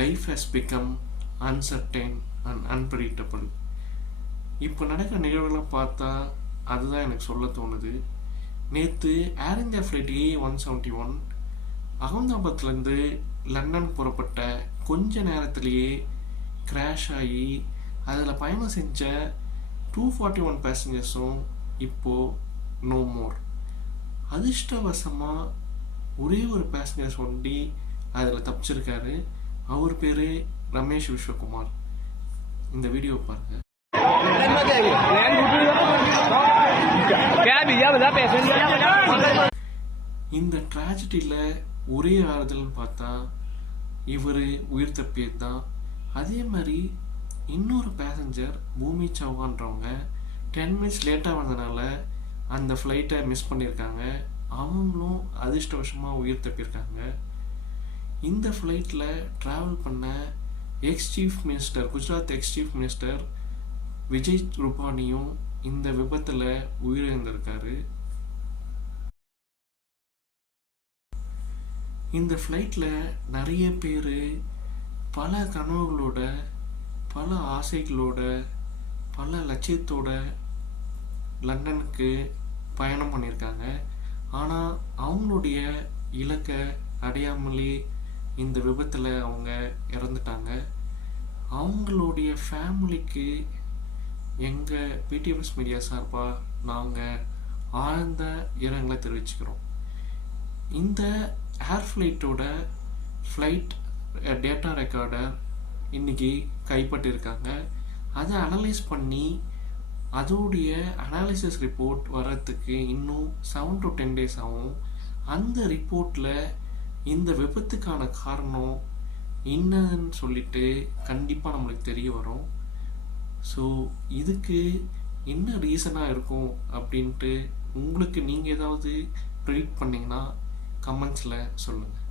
Life has become uncertain and unpredictable. இப்போ நடக்கிற நிகழ்வுகளை பார்த்தா அதுதான் எனக்கு சொல்ல தோணுது. நேற்று ஏர் இந்தியா ஃப்ளைட் A171 அகமதாபாத்லேருந்து லண்டன் புறப்பட்ட கொஞ்ச நேரத்திலேயே கிராஷ் ஆகி அதில் பயணம் செஞ்ச 241 பேசஞ்சர்ஸும் இப்போது நோ மோர். அதிர்ஷ்டவசமாக ஒரே ஒரு பேசஞ்சர்ஸ் ஒண்டி அதில் தப்பிச்சிருக்காரு. அவர் பேர் ரமேஷ் விஸ்வகுமார். இந்த வீடியோ பாருங்க. இந்த ட்ராஜடியில் ஒரே ஆறுதல்னு பார்த்தா இவர் உயிர் தப்பியது தான். அதே மாதிரி இன்னொரு பேசஞ்சர் பூமி சௌகான்றவங்க 10 minutes லேட்டாக வந்ததுனால அந்த ஃப்ளைட்டை மிஸ் பண்ணியிருக்காங்க. அவங்களும் அதிர்ஷ்டவசமாக உயிர் தப்பியிருக்காங்க. இந்த ஃப்ளைட்டில் ட்ராவல் பண்ண Gujarat ex chief minister Vijay ரூபானியும் இந்த விபத்தில் உயிரிழந்திருக்காரு. இந்த ஃப்ளைட்டில் நிறைய பேர் பல கனவுகளோட, பல ஆசைகளோட, பல லட்சியத்தோட லண்டனுக்கு பயணம் பண்ணியிருக்காங்க. ஆனால் அவங்களுடைய இலக்கை அடையாமலே இந்த விபத்தில் அவங்க இறந்துட்டாங்க. அவங்களுடைய ஃபேமிலிக்கு எங்கள் பிடிஎஃப்எஸ் மீடியா சார்பாக நாங்கள் ஆழ்ந்த இரங்கலை தெரிவிச்சுக்கிறோம். இந்த ஏர் ஃப்ளைட்டோட ஃப்ளைட் டேட்டா ரெக்கார்டர் இன்றைக்கி கைப்பற்றிருக்காங்க. அதை அனலைஸ் பண்ணி அதோடைய அனாலிசிஸ் ரிப்போர்ட் வர்றதுக்கு இன்னும் 7 to 10 days ஆகும். அந்த ரிப்போர்ட்டில் இந்த விபத்துக்கான காரணம் என்னன்னு சொல்லிட்டு கண்டிப்பாக நம்மளுக்கு தெரிய வரும். ஸோ இதுக்கு என்ன ரீசனாக இருக்கும் அப்படின்ட்டு உங்களுக்கு நீங்கள் ஏதாவது ப்ரெடிக்ட் பண்ணிங்கன்னா கமெண்ட்ஸில் சொல்லுங்கள்.